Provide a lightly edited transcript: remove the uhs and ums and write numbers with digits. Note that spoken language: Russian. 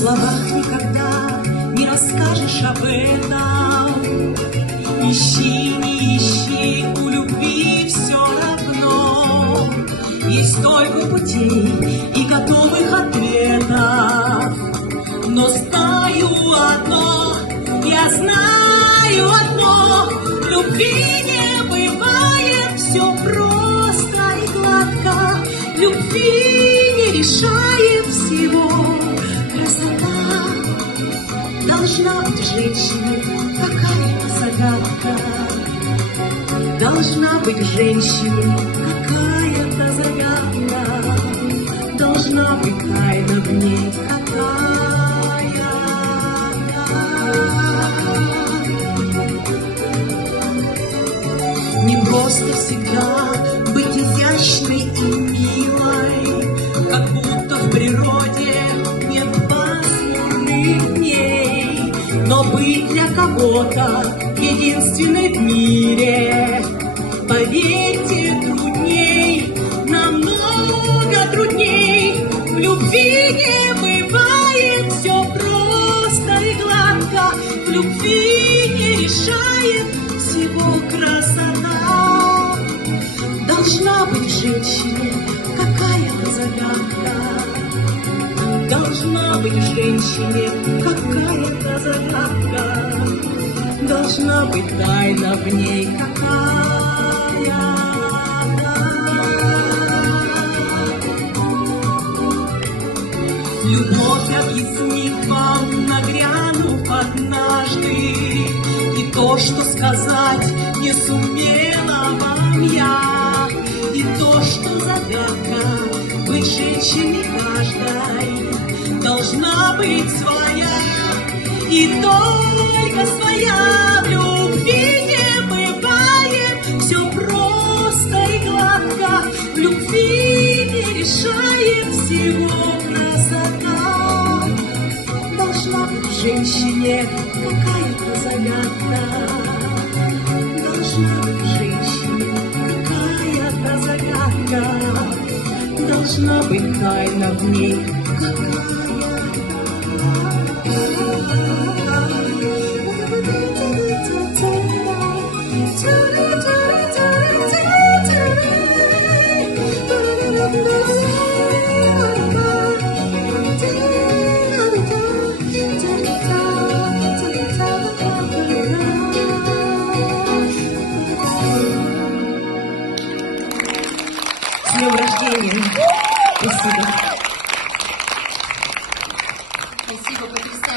словах никогда не расскажешь об этом. Ищи, не ищи, у любви все равно. Есть только путей и готовых ответов. Но знаю одно, я знаю одно: в любви не бывает все просто и гладко. В любви не решает всего красота. Должна быть в женщине какая-то загадка. Должна быть в женщине какая-то загадка. Должна быть тайна в ней какая-то. Не просто всегда быть изящной и милой, как будто в природе нет пасмурных дней. Но быть для кого-то единственной в мире, поверьте, трудней, намного трудней. В любви не бывает все просто и гладко. В любви не решает всего красота. Должна быть в женщине какая-то загадка. Должна быть в женщине какая-то загадка. Должна быть тайна в ней какая-то. Любовь объяснит вам, нагрянув однажды, и то, что сказать не сумела вам я, и то, что загадка быть женщиной каждой должна быть своя, и только своя. В любви не бывает все просто и гладко. В любви не решает всего красота. Должна быть в женщине какая-то загадка. Должна быть в женщине какая-то загадка. Должна быть тайна в ней какая-то. С днем рождения! Спасибо! Спасибо, потрясающе.